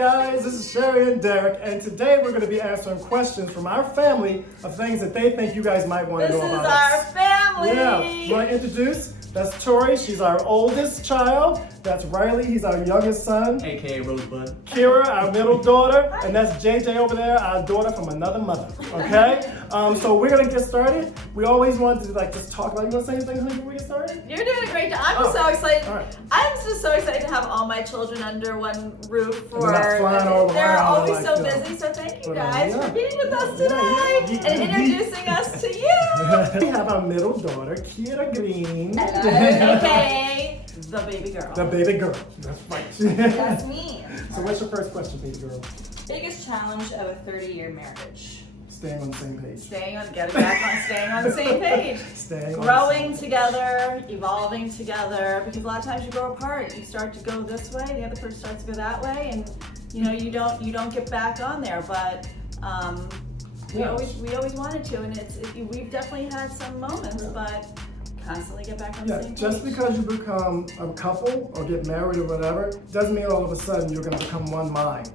guys, this is Sheri and Derek, and today we're going to be answering questions from our family of things that they think you guys might want to know about us. This is our family! Yeah, you want to introduce? That's Tori, she's our oldest child. That's Riley, he's our youngest son. AKA Rosebud. Kira, our middle daughter. And that's JJ over there, our daughter from another mother. Okay? So we're going to get started. We always want to just talk about, you want to say anything, honey, before we get started? You're doing a great job. I'm just so excited. All right. I'm just so excited to have all my children under one roof. They're always so busy, so thank you guys for being with us today and introducing us to you. We have our middle daughter, Sheri Green. AKA the baby girl. The baby girl. That's right. That's me. So what's your first question, baby girl? Biggest challenge of a 30-year marriage? Staying on the same page. Getting back on staying on the same page. Growing together, evolving together, because a lot of times you grow apart. You start to go this way, the other person starts to go that way, and you don't get back on there. But we always wanted to, and we've definitely had some moments, but constantly get back on the same page. Just because you become a couple or get married or whatever, doesn't mean all of a sudden you're going to become one mind.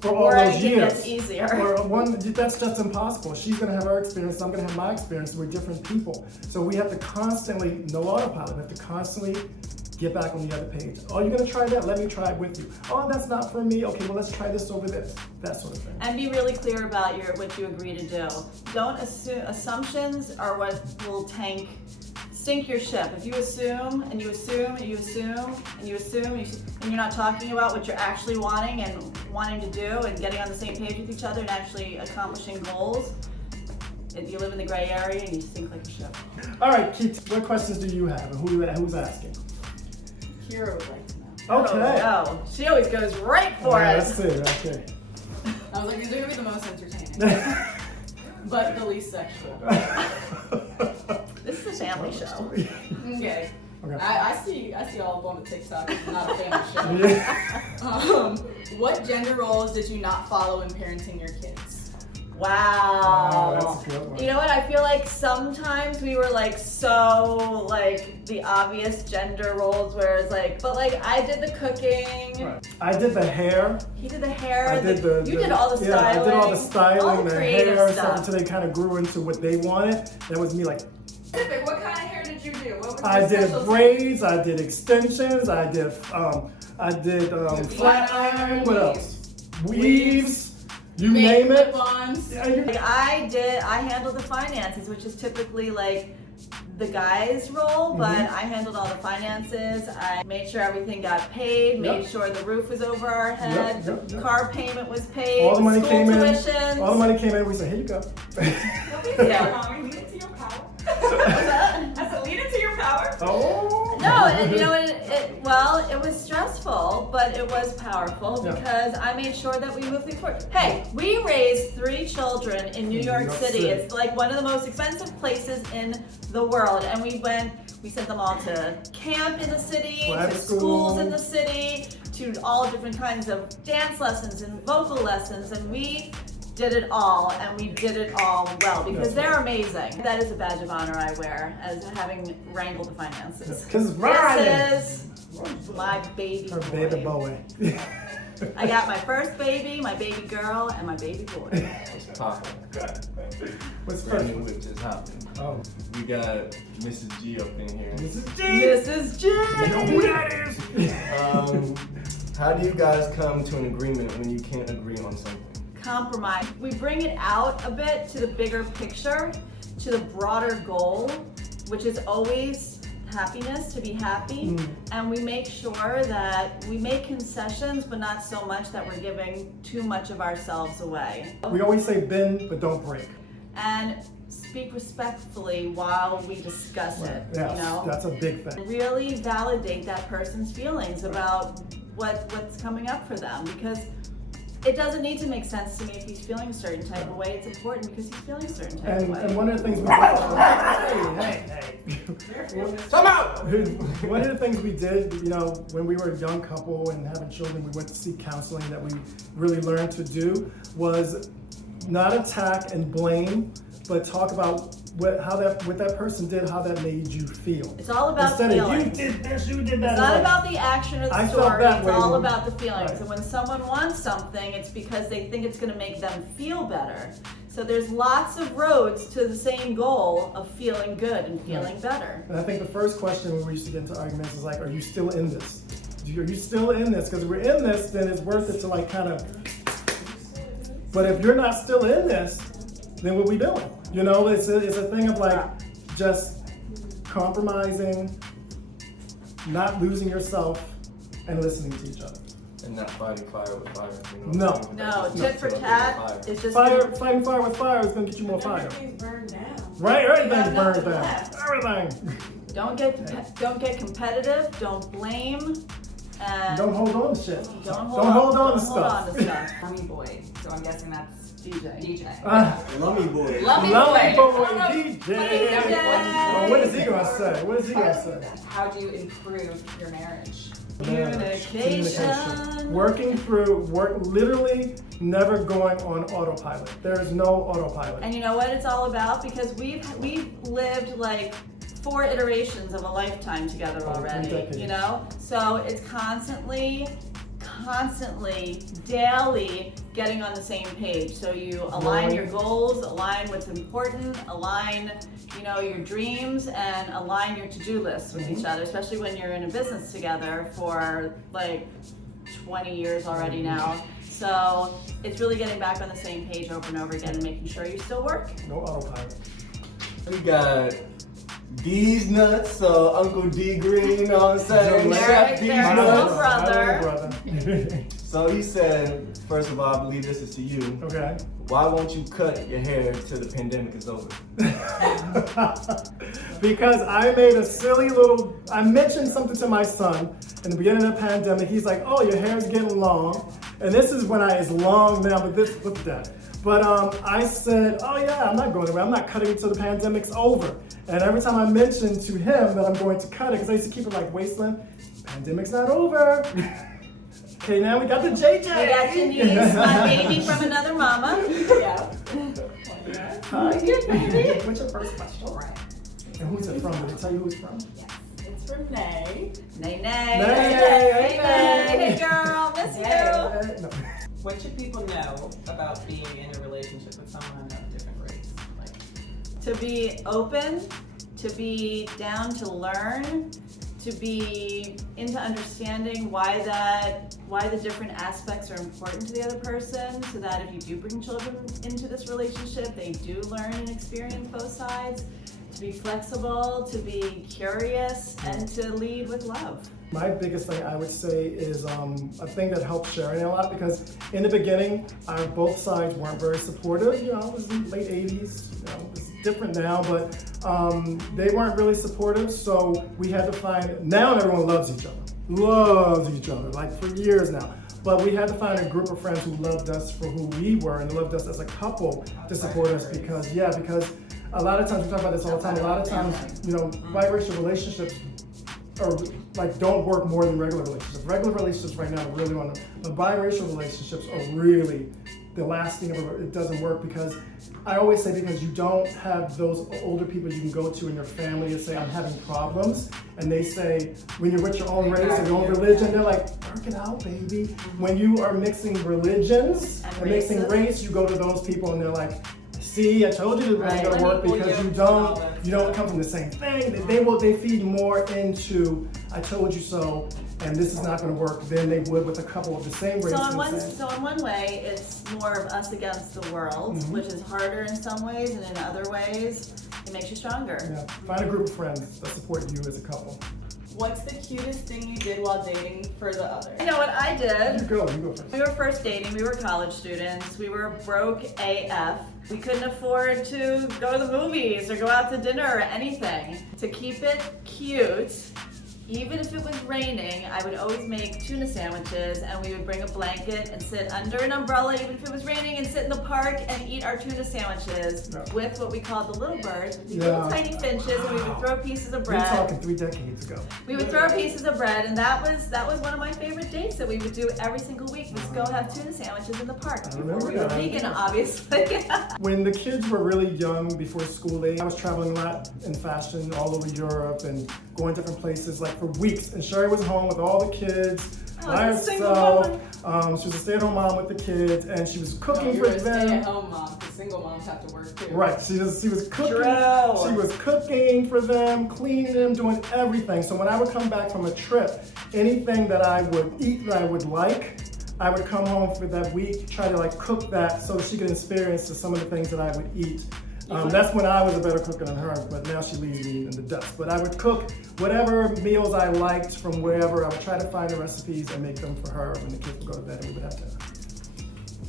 For all those years. It's easier. That's just impossible. She's going to have her experience, I'm going to have my experience. We're different people. So we have to constantly, no autopilot, we have to constantly get back on the other page. Oh, you're going to try that? Let me try it with you. Oh, that's not for me. Okay, well, let's try this over this. That sort of thing. And be really clear about what you agree to do. Don't assume. Assumptions are what will sink your ship. If you assume and you assume and you assume and you assume and you're not talking about what you're actually wanting to do and getting on the same page with each other and actually accomplishing goals, you live in the gray area and you sink like a ship. All right, Keith, what questions do you have and who's asking? Kira would like to know. Okay. Oh, she always goes right for it. Let's see, okay. I was like, these are going to be the most entertaining. But the least sexual. This is a family show. Okay. I see all up on the TikTok. It's not a family show. Yeah. What gender roles did you not follow in parenting your kids? Wow. That's a good one. You know what? I feel like sometimes we were so the obvious gender roles where it's but I did the cooking. Right. I did the hair. He did the hair. You did all the styling. Yeah, I did all the styling, all the creative hair, stuff until they kind of grew into what they wanted. That was me Specific, what kind of hair did you do? What was I your did specialty? braids, I did extensions, I did flat iron, what else? Weaves. You name it. I handled the finances, which is typically the guy's role, but I handled all the finances. I made sure everything got paid, made sure the roof was over our head, car payment was paid, all the money school came tuitions. in. All the money came in. We said, here you go. Lead into your power. That's a lead into your power. Oh. No, and it was stressful, but it was powerful because I made sure that we moved things forward. Hey, we raised 3 children in New York City. It's one of the most expensive places in the world, and we sent them all to camp in the city, to schools in the city, to all different kinds of dance lessons and vocal lessons, and we did it all, and we did it all well because they're amazing. That is a badge of honor I wear as having wrangled the finances. Because this is my baby her boy. baby boy. I got my first baby, my baby girl, and my baby boy. It's popping. What's Brand first? new whip just happened. Oh. We got Mrs. G up in here. Mrs. G. Mrs. G. You know who that is? How do you guys come to an agreement when you can't agree on something? Compromise. We bring it out a bit to the bigger picture, to the broader goal, which is always happiness, to be happy, and we make sure that we make concessions, but not so much that we're giving too much of ourselves away. We always say bend, but don't break. And speak respectfully while we discuss it, Yes, that's a big thing. Really validate that person's feelings about what's coming up for them, because it doesn't need to make sense to me if he's feeling a certain type of way. It's important because he's feeling a certain type of way. And one of the things we Come out! One of the things we did, when we were a young couple and having children, we went to seek counseling that we really learned to do was not attack and blame, but talk about what that person did, how that made you feel. It's all about Instead feelings. of you did this, you did that. It's not about the action of the I felt story, that it's way all when- about the feelings. Right. And when someone wants something, it's because they think it's going to make them feel better. So there's lots of roads to the same goal of feeling good and feeling better. And I think the first question when we used to get into arguments is like, are you still in this? Are you still in this? Because if we're in this, then it's worth it to like kind of, but if you're not still in this, then what we doing? You know, it's a thing of like just compromising, not losing yourself, and listening to each other. And not fighting fire with fire. You know? No, Just tit for put up tat with fire. is just Fighting fire with fire is gonna get you more fire. Everything's burned down. Right? Everything's You have burned nothing down. left. Everything. Don't get competitive, don't blame, and Don't hold on to shit. don't hold hold on to on to stuff. stuff. Lummy boy. So I'm guessing that's DJ. DJ. Lummy boy. Lummy Lovely boy. boy, Oh, no. DJ. DJ. Oh, what is he gonna say? What is he gonna say? How do you improve your marriage? Communication. Working through, literally never going on autopilot. There is no autopilot. And you know what it's all about? Because we've lived like 4 iterations of a lifetime together already, decades. you know? So it's constantly, daily getting on the same page. So you align Right. your goals, align what's important, align, you know, your dreams, and align your to-do lists with each other, especially when you're in a business together for like 20 years already now. So it's really getting back on the same page over and over again and making sure you still work. No autopilot. We got D's nuts, so Uncle D Green, you know what I'm saying? Derek, Chef D's Derek, nuts. little brother. brother. So he said, first of all, I believe this is to you. Okay. Why won't you cut your hair till the pandemic is over? Because I mentioned something to my son in the beginning of the pandemic. He's like, oh, your hair's getting long. And this is when it's long now, but look at that. But I said, oh yeah, I'm not going away. I'm not cutting it till the pandemic's over. And every time I mentioned to him that I'm going to cut it, because I used to keep it like wasteland, pandemic's not over. Okay, now we got the JJ. We got Denise, my baby from another mama. Yeah. Hi, baby. What's your first question? All right. And who's it from? Did it tell you who it's from? Yes. It's from Nay. Nay, nay. Nay, Hey, nay. Hey, girl, miss you. No. What should people know about being in a relationship with someone of different race? Like, To be open, to be down to learn, to be into understanding why the different aspects are important to the other person, so that if you do bring children into this relationship, they do learn and experience both sides. To be flexible, to be curious, and to lead with love. My biggest thing I would say is a thing that helped Sheri a lot, because in the beginning, both sides weren't very supportive. You know, it was the late 80s, you know, it's different now, but they weren't really supportive. So we had to find, now everyone loves each other, like for years now. But we had to find a group of friends who loved us for who we were and loved us as a couple to support us, because a lot of times, we talk about this all the time, a lot of times, you know, biracial relationships are like don't work more than regular relationships. Regular relationships right now are really on them, but biracial relationships are really the last thing ever. It doesn't work because I always say, because you don't have those older people you can go to in your family and say, I'm having problems, and they say, when you're with your own race and your own religion, they're like, work it out, baby. When you are mixing religions and mixing race, you go to those people and they're like, see, I told you this wasn't gonna work, because you don't come from the same thing. They feed more into I told you so, and this is not gonna work than they would with a couple of the same races. So in one way, it's more of us against the world, which is harder in some ways, and in other ways, it makes you stronger. Yeah, find a group of friends that support you as a couple. what's the cutest thing you did while dating for the other? You know what I did? You go first. We were first dating, we were college students, we were broke AF. We couldn't afford to go to the movies or go out to dinner or anything. To keep it cute, even if it was raining, I would always make tuna sandwiches, and we would bring a blanket and sit under an umbrella, even if it was raining, and sit in the park and eat our tuna sandwiches with what we called the little birds, these little tiny finches, and we would throw pieces of bread. We're talking 3 decades ago. We would throw pieces of bread, and that was one of my favorite dates that we would do every single week. Was go have tuna sandwiches in the park. I remember We were that. vegan, obviously. When the kids were really young, before school age, I was traveling a lot in fashion all over Europe and going different places like for weeks. And Sheri was home with all the kids by herself. She was a stay-at-home mom with the kids, and she was cooking for them. Stay-at-home mom, because single moms have to work too. Right. She was cooking. True. She was cooking for them, cleaning them, doing everything. So when I would come back from a trip, anything that I would eat that I would like, I would come home for that week, try to like cook that so she could experience some of the things that I would eat. That's when I was a better cooker than her, but now she leaves me in the dust. But I would cook whatever meals I liked from wherever. I would try to find the recipes and make them for her when the kids would go to bed and we would have dinner.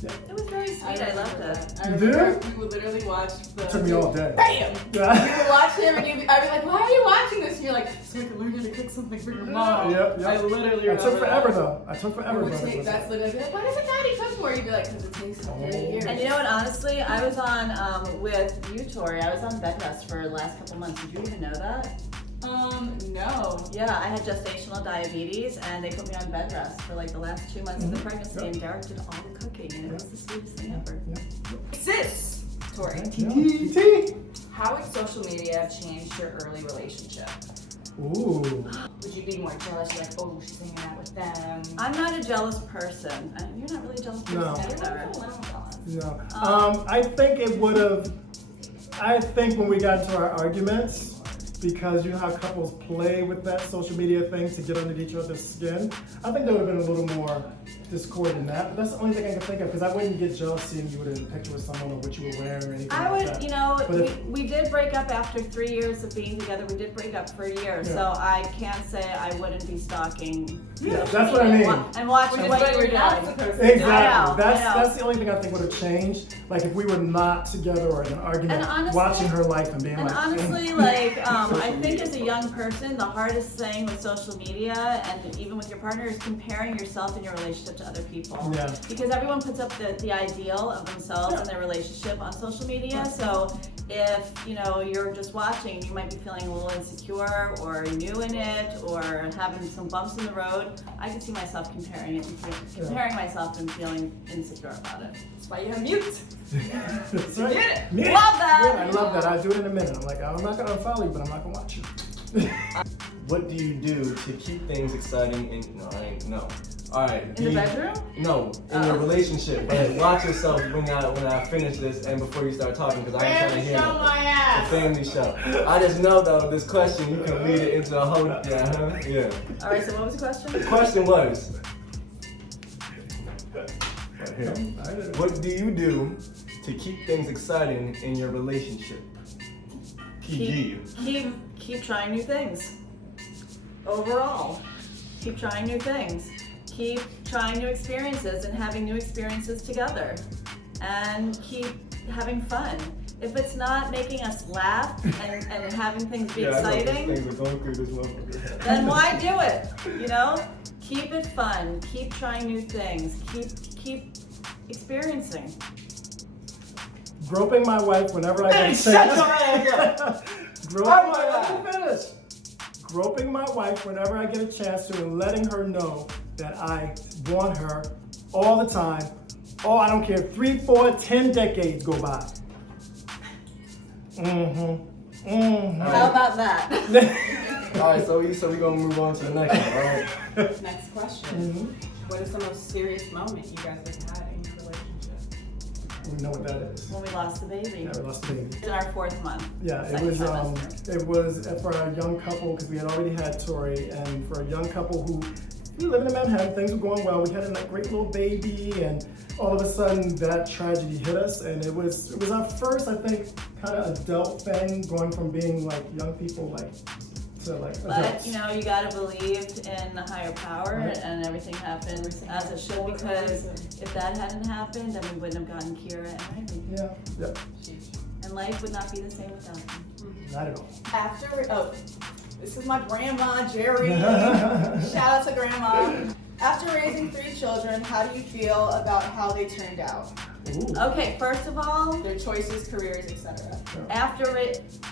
Yeah. It was very sweet. I loved it. I You remember did? we would literally watch the. It took me all day. Bam! Yeah. You would watch him and I'd be like, why are you watching this? And you're like, so I can learn how to cook something for your mom. Yep. I literally It took remember forever that. though. I took forever. That's literally like, why doesn't Daddy cook more? You'd be like, because it takes 30 years. And you know what, honestly, I was on, with you, Tori, I was on bed rest for the last couple months. Did you even know that? No. Yeah, I had gestational diabetes, and they put me on bed rest for like the last 2 months of the pregnancy, and Derek did all the cooking, and it was the sweetest thing ever. Sis, Tori, TT. how would social media have changed your early relationship? Ooh. Would you be more jealous? You're like, oh, she's hanging out with them. I'm not a jealous person, and you're not really a jealous person No. either. No. I think it would have. I think when we got into our arguments, because you know how couples play with that social media thing to get under each other's skin, I think there would have been a little more discord in that. But that's the only thing I can think of, because I wouldn't get jealous seeing you in a picture with someone or what you were wearing or anything I like would, that. you know, But if- we did break up after 3 years of being together. We did break up for a year, Yeah. so I can't say I wouldn't be stalking. Yeah, that's what I mean. And watching what you were doing. Exactly. I know. That's the only thing I think would have changed. Like if we were not together or in an argument, And honestly- watching her life and being And like, honestly, like, I think as a young person, the hardest thing with social media and even with your partner is comparing yourself and your relationship to other people. Yeah. Because everyone puts up the ideal of themselves and their relationship on social media. So if, you know, you're just watching, you might be feeling a little insecure or new in it or having some bumps in the road. I can see myself comparing myself and feeling insecure about it. That's why you have mute. That's right. Get it. Yeah. Love that. Yeah, I love that. I do it in a minute. I'm like, I'm not gonna unfollow you, but I'm not gonna watch you. What do you do to keep things exciting no. Alright. In the bedroom? No, in your relationship. But watch yourself when I finish this and before you start talking, because I ain't trying to hear Show it. my The ass. family show. I just know though, this question, you can lead it into a whole, yeah. All right, so what was the question? The question was, right here. I What do you do to keep things exciting in your relationship? Keep trying new things. Overall, keep trying new things. Keep trying new experiences and having new experiences together. And keep having fun. If it's not making us laugh and having things be exciting, Things are going through this motherfucker. then why do it? You know? Keep it fun. Keep trying new things. Keep experiencing. Groping my wife whenever I get a shut chance. your ass up. Finish. Groping my wife whenever I get a chance to and letting her know that I want her all the time. Oh, I don't care. 3, 4, 10 decades go by. How about that? Alright, so we're gonna move on to the next one, alright? Next question. What is the most serious moment you guys have had in your relationship? We know what that is. When we lost the baby. Yeah, we lost the baby. In our 4th month. Yeah, it Second was trimester. for a young couple, because we had already had Tori, and for a young couple who we live in Manhattan, things were going well. We had a great little baby, and all of a sudden that tragedy hit us, and it was our first, I think, kind of adult thing, going from being like young people to like adults. But you know, you gotta believe in the higher power, Right. and everything happened as it should. Because if that hadn't happened, then we wouldn't have gotten Kira and Riley, Yeah, and life would not be the same without them. not at all. After, This is my grandma, Jerry. Shout out to grandma. After raising 3 children, how do you feel about how they turned out? Ooh. Okay, first of all, Their choices, careers, etc.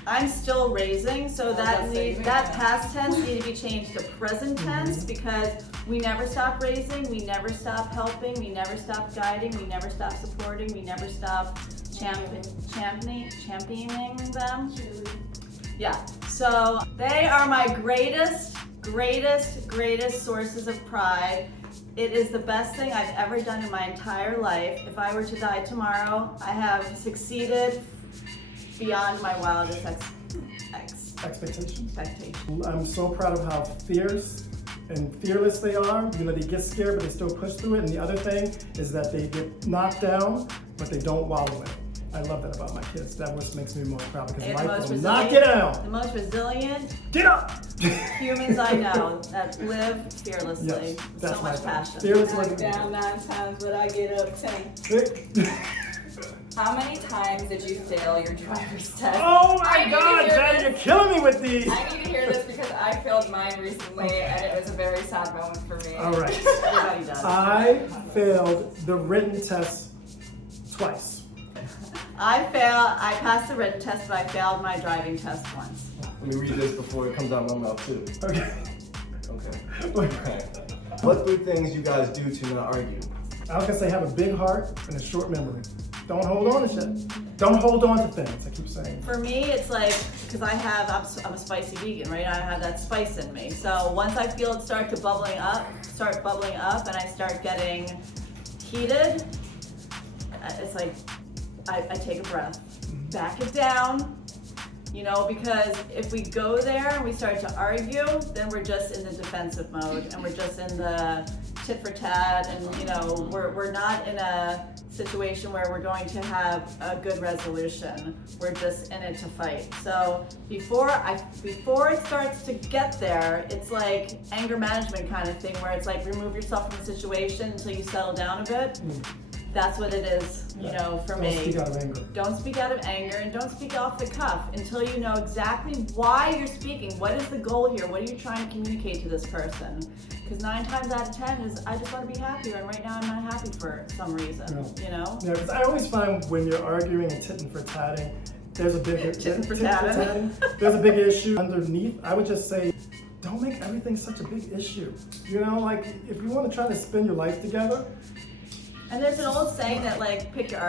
I'm still raising, so that that's past tense need to be changed to present tense because we never stop raising, we never stop helping, we never stop guiding, we never stop supporting, we never stop championing them. Yeah, so they are my greatest sources of pride. It is the best thing I've ever done in my entire life. If I were to die tomorrow, I have succeeded beyond my wildest Expectations. expectations. I'm so proud of how fierce and fearless they are. You know, they get scared, but they still push through it. And the other thing is that they get knocked down, but they don't wallow in it. I love that about my kids. That what makes me more proud because They're the life most will knock you resilient, down. the most resilient Get up! humans I know that live fearlessly Yes, with that's so my much thing. passion. Fearless Knock living. down 9 times, but I get up 10. How many times did you fail your driver's test? Oh I my need to God, hear Jen, this. you're killing me with these. I need to hear this because I failed mine recently and it was a very sad moment for me. All right. Everybody does. I failed the written test twice. I passed the written test, but I failed my driving test once. Let me read this before it comes out my mouth too. Okay. Okay. What 3 things you guys do to not argue? I was gonna say have a big heart and a short memory. Don't hold on to shit. Don't hold on to things. I keep saying. For me, it's like, because I'm a spicy vegan, right? I have that spice in me. So once I feel it start bubbling up, and I start getting heated, it's like, I take a breath, back it down, you know, because if we go there and we start to argue, then we're just in the defensive mode and we're just in the tit for tat, and you know, we're not in a situation where we're going to have a good resolution. We're just in it to fight. So before it starts to get there, it's like anger management kind of thing where it's like remove yourself from the situation until you settle down a bit. That's what it is, you know, for me. Don't speak out of anger. Don't speak out of anger and don't speak off the cuff until you know exactly why you're speaking. What is the goal here? What are you trying to communicate to this person? Because 9 times out of 10 is, I just want to be happier, and right now I'm not happy for some reason, you know? Yeah, because I always find when you're arguing and titting for tatting, there's a big there's a big issue underneath. I would just say, don't make everything such a big issue. You know, like if you want to try to spend your life together. And there's an old saying that like pick your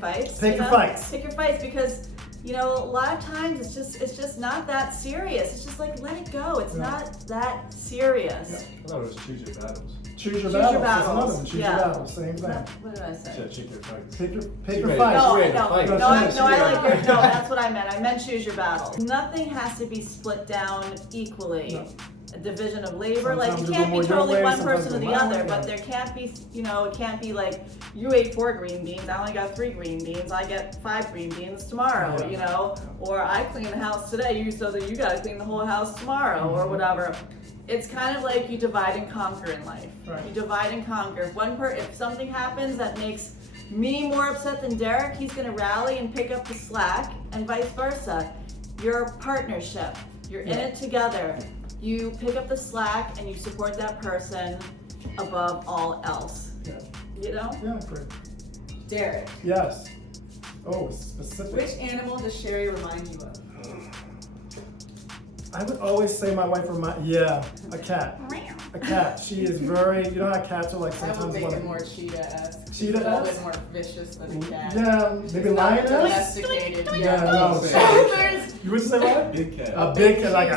fights. Pick you your know? fights. Pick your fights because you know a lot of times it's just not that serious. It's just like let it go. It's not that serious. Yeah. I thought it was choose your battles. Choose your Choose battles. your That's battles. another one. Choose Yeah. your battles. Same thing. What did I say? Said check your fights. Pick your She ready. fights. No, ready to no, fight. no, No, I she like ready. your, no, that's what I meant. I meant choose your battles. Nothing has to be split down equally. No. A division of labor, like Sometimes it you can't go more be your totally way, one sometimes person or go the my other, way, but yeah. there can't be, you know, it can't be like you ate 4 green beans, I only got 3 green beans, I get 5 green beans tomorrow, Yeah. you know, or I cleaned the house today, so that you gotta clean the whole house tomorrow, or whatever. It's kind of like you divide and conquer in life. Right. You divide and conquer. If something happens that makes me more upset than Derek, he's gonna rally and pick up the slack, and vice versa. You're a partnership. You're in it together. You pick up the slack and you support that person above all else. Yeah. You know? Yeah, great. Derek, Yes. Oh, specific. which animal does Sheri remind you of? I would always say my wife a cat. A cat. She is very, you know how cats are like I would sometimes make want it more cheetah-esque. Cheetah-esque? A little bit more vicious than a cat. Yeah, maybe It's not lioness? domesticated. Yeah, no. There's- You would say what? Big cat. A big cat, like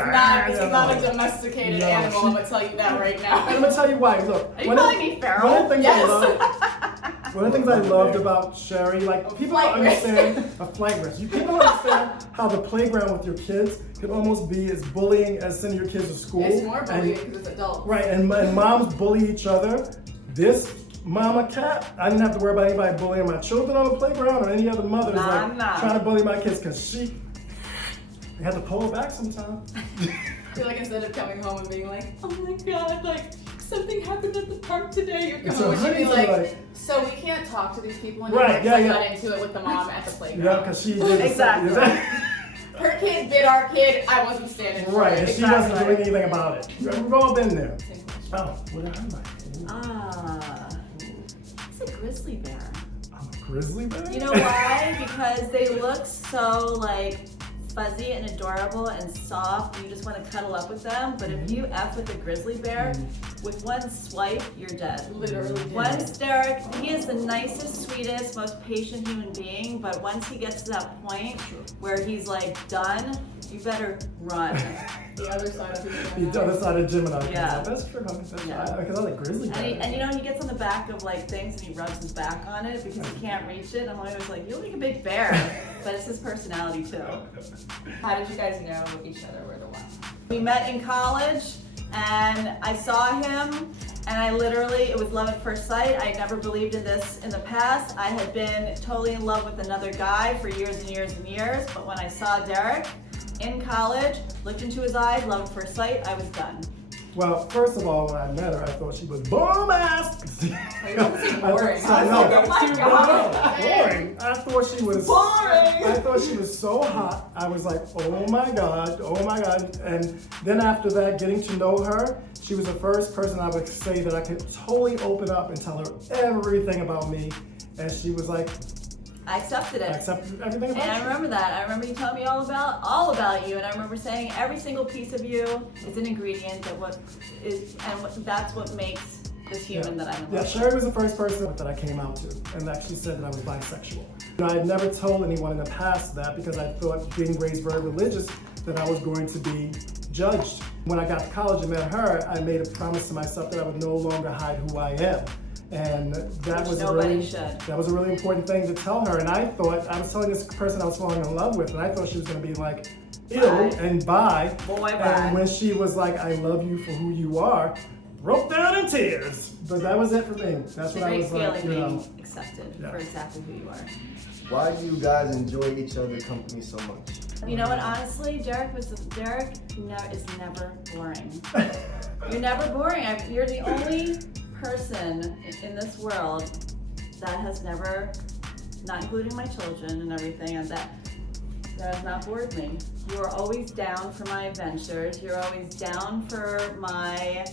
She's a not a domesticated No, animal, she- I'm gonna tell you that right And now. I'm gonna tell you why. Look, Are you one of- calling me one feral? of the things Yes. one of the things I loved about Sheri, like people don't flight risk. understand a flight risk. People don't understand how the playground with your kids could almost be as bullying as sending your kids to school. It's more And- bullying because it's adults. Right, and moms bully each other. This mama cat, I didn't have to worry about anybody bullying my children on the playground or any other mothers Nah. trying to bully my kids because she had to pull her back sometimes. I feel like instead of coming home and being like, oh my god, like something happened at the park today, you're It's coming a home and she'd be honey, like, so we can't talk to these people anymore Right, because yeah, I yeah. got into it with the mom at the playground. Yeah, because she did Exactly. her kid bit our kid, I wasn't standing for Right, it. and she wasn't doing anything about it. We've all been there. Oh, what am I? It's a grizzly bear. I'm a grizzly bear? You know why? Because they look so like fuzzy and adorable and soft, and you just want to cuddle up with them. But if you F with a grizzly bear, with one swipe, you're dead. Literally. Once Derek, he is the nicest, sweetest, most patient human being, but once he gets to that point where he's like done, you better run. The other side of The other side of Gemini. Yeah. That's true. Because Yeah. I like grizzly bears. And you know, he gets on the back of like things and he rubs his back on it because he can't reach it. I'm always like, you look like a big bear, but it's his personality too. How did you guys know each other were the one? We met in college and I saw him and I literally, it was love at first sight. I never believed in this in the past. I had been totally in love with another guy for years and years and years, but when I saw Derek in college, looked into his eyes, love at first sight, I was done. Well, first of all, when I met her, I thought she was bomb-ass. Boring. I was I like, know. oh my God. Boring. I thought she was Boring. I thought she was so hot. I was like, oh my God. And then after that, getting to know her, she was the first person I would say that I could totally open up and tell her everything about me. And she was like, I accepted I it. accept everything And about I you. remember that. I remember you telling me all about you, and I remember saying every single piece of you is an ingredient that's what makes this human that I'm in Yeah, love with. Sheri was the first person that I came out to and actually said that I was bisexual. I had never told anyone in the past that because I thought, being raised very religious, that I was going to be judged. When I got to college and met her, I made a promise to myself that I would no longer hide who I am. And that was Nobody should. That was a really important thing to tell her. And I thought, I was telling this person I was falling in love with, and I thought she was going to be like, ew, Bye. and bye. Boy, bye. And when she was like, I love you for who you are, broke down in tears. But that was it for me. That's It's a what I great was like, feeling you know. being accepted Yeah. for exactly who you are. Why do you guys enjoy each other's company so much? You know what? Honestly, Derek is never boring. You're never boring. You're the only person in this world that has never, not including my children and everything, and that has not bored me. You are always down for my adventures. You're always down for my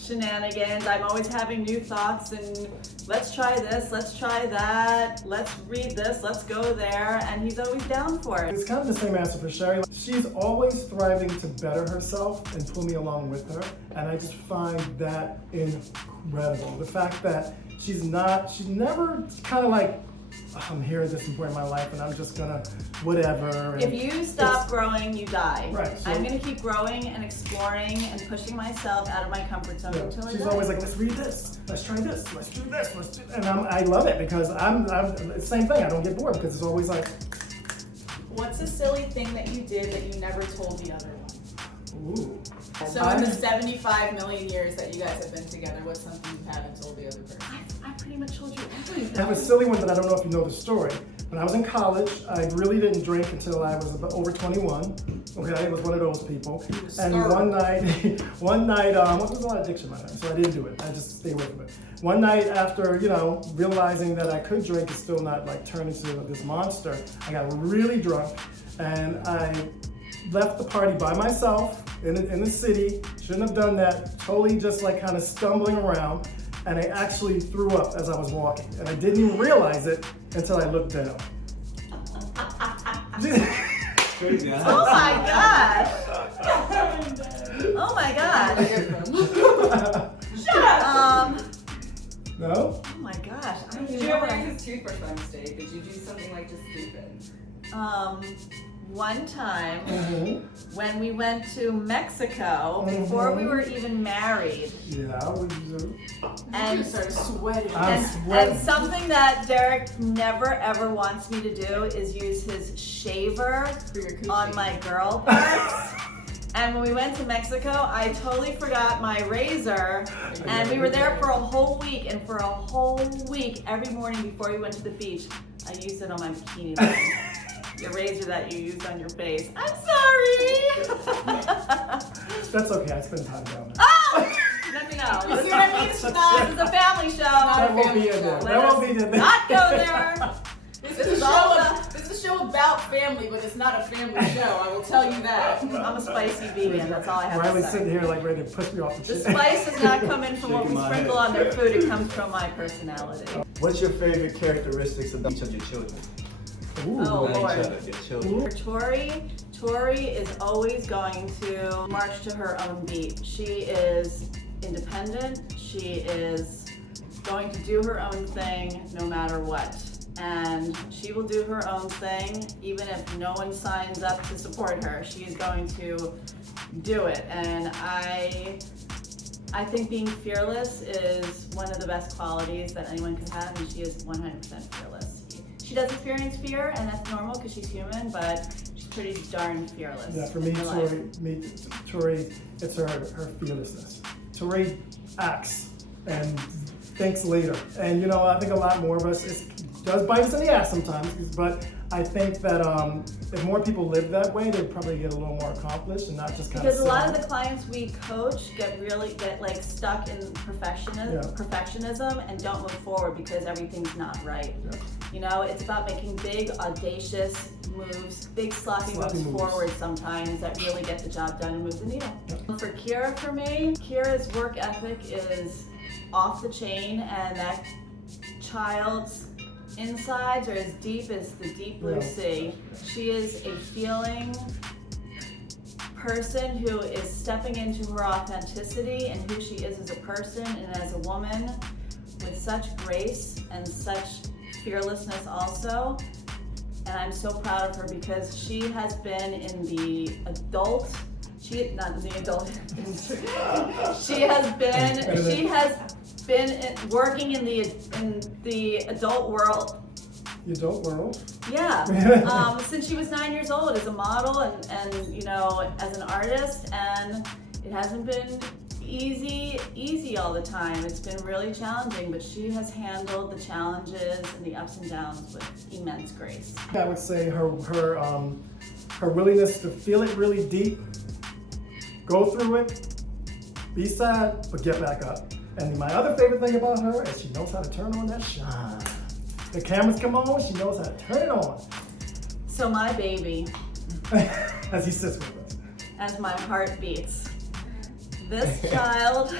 shenanigans. I'm always having new thoughts and let's try this, let's try that, let's read this, let's go there, and he's always down for it. It's kind of the same answer for Sheri. She's always thriving to better herself and pull me along with her, and I just find that incredible. The fact that she's never kind of like, I'm here at this point in my life and I'm just gonna whatever. If you stop growing, you die. Right, so- I'm gonna keep growing and exploring and pushing myself out of my comfort zone until I She's die. always like, let's read this, let's try this, let's do this, let's do, and I love it because I'm the same thing. I don't get bored because it's always like, What's a silly thing that you did that you never told the other one? ooh. So in the 75 million years that you guys have been together, what's something you haven't told the other person? I pretty much told you I have everything. a silly one that I don't know if you know the story. When I was in college, I really didn't drink until I was over 21. Okay, I was one of those people. And one night, what was a lot of addiction by then, so I didn't do it. I just stayed away from it. One night after, realizing that I could drink and still not like turn into this monster, I got really drunk and I left the party by myself in the city. Shouldn't have done that. Totally just like kind of stumbling around. And I actually threw up as I was walking. And I didn't even realize it until I looked down. Crazy, huh? Oh my gosh! Oh my gosh! Shut up! No? Oh my gosh! I don't Did even you know ever what use a toothbrush by mistake? Did you do something like just stupid? One time Mm-hmm. when we went to Mexico before we were even married, Yeah, I was. and You started sweating. I'm And sweating. something that Derek never ever wants me to do is use his shaver For your coochie. on my girl parts. And when we went to Mexico, I totally forgot my razor, and we were there for a whole week. And for a whole week, every morning before we went to the beach, I used it on my bikini line. Your razor that you used on your face. I'm sorry. That's okay, I spend time down there. Oh! Let me know. You see what I mean? It's not. This is a family show. That won't be in there. Let That won't us be in there. not go there. This is a show about family, but it's not a family show. I will tell you that. I'm a spicy vegan. That's all I have Riley's to say. sitting here like ready to push me off the The chair. spice does not come in from what we Shaking my sprinkle head. on their food. It comes from my personality. What's your favorite characteristics about each of your children? Ooh. Oh, Not Lord. each other, your children. Tori is always going to march to her own beat. She is independent. She is going to do her own thing no matter what. And she will do her own thing even if no one signs up to support her. She is going to do it. And I think being fearless is one of the best qualities that anyone can have, and she is 100% fearless. She does experience fear, and that's normal because she's human, but she's pretty darn fearless. Yeah, for me, in her life. Tori, it's her fearlessness. Tori acts and thinks later. And you know, I think a lot more of us, it does bite us in the ass sometimes, but I think that if more people live that way, they'd probably get a little more accomplished and not just kind Because of a lot of the clients we coach get like stuck in perfectionism and don't move forward because everything's not right. Yeah. You know, it's about making big, audacious moves, big sloppy moves forward sometimes that really get the job done and move the needle. Yep. For me, Kira's work ethic is off the chain, and that child's insides are as deep as the deep blue sea. She is a feeling person who is stepping into her authenticity and who she is as a person and as a woman with such grace and such fearlessness also. And I'm so proud of her because she has been in the adult, she has been working in the adult world. The adult world. Yeah, since she was 9 years old as a model and you know, as an artist, and it hasn't been easy all the time. It's been really challenging, but she has handled the challenges and the ups and downs with immense grace. I would say her willingness to feel it really deep, go through it, be sad, but get back up. And my other favorite thing about her is she knows how to turn on that shine. The cameras come on, she knows how to turn it on. So my baby, As he sits with us. as my heart beats, this child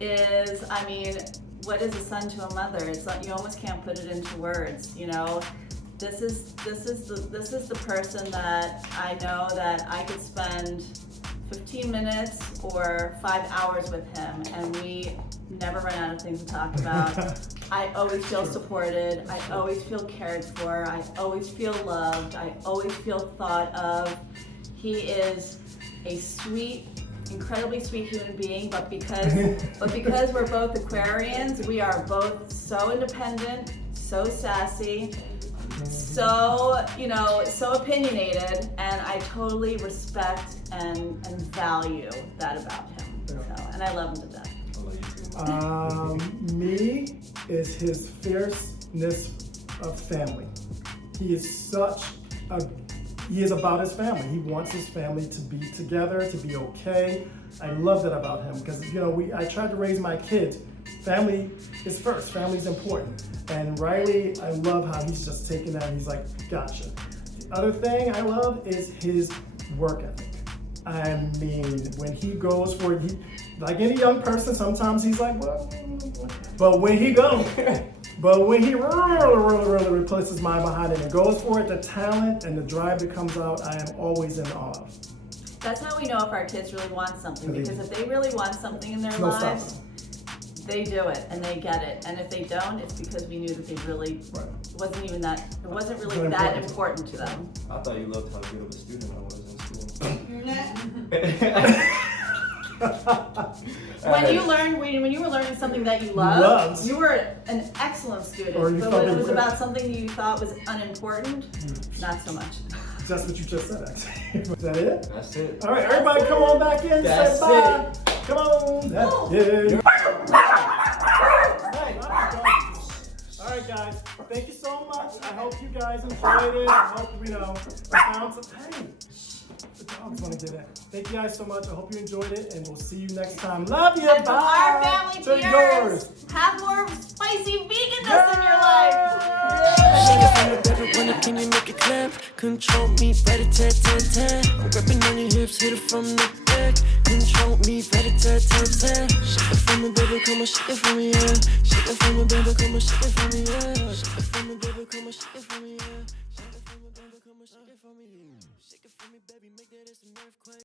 is, I mean, what is a son to a mother? It's like you almost can't put it into words, you know. This is the person that I know that I could spend 15 minutes or 5 hours with him, and we never run out of things to talk about. I always feel supported. I always feel cared for. I always feel loved. I always feel thought of. He is a sweet, incredibly sweet human being, but because we're both Aquarians, we are both so independent, so sassy, so, you know, so opinionated, and I totally respect and value that about him. So, and I love him to death. Me is his fierceness of family. He is he is about his family. He wants his family to be together, to be okay. I love that about him because, you know, I tried to raise my kids. Family is first, family is important. And Riley, I love how he's just taking that and he's like, gotcha. The other thing I love is his work ethic. I mean, when he goes for it, like any young person, sometimes he's like, well, but when he really puts his mind behind it and goes for it, the talent and the drive that comes out, I am always in awe of. That's how we know if our kids really want something, because if they really want something in their lives, they do it and they get it. And if they don't, it's because we knew that they really wasn't really that important to them. I thought you loved how good of a student I was in school. When you were learning something that you loved, you were an excellent student. But when it was about something you thought was unimportant, not so much. That's what you just said, actually. Is that it? That's it. All right, everybody come on back in. That's say bye. Come on. That's it. All right, guys. Thank you so much. I hope you guys enjoyed it. I hope, you know, found some. Hey. I just want to get it. Thank you guys so much. I hope you enjoyed it, and we'll see you next time. Love you. And from Bye. our family to To yours, have more spicy veganism in your life. Shake it from the baby, when can you make it clap? Control me, rat-a-tat-tat-tat. I'm grabbing on your hips, hit it from the back. Control me, rat-a-tat-tat-tat. Shake it for me, baby, come on, shake it for me, yeah. Shake it for me, baby, come on, shake it for me, yeah. Shake it for me, baby, come on, shake it for me, yeah. Shake it for me, baby, come on, shake it for me. Shake it for me, baby, make that as an earthquake.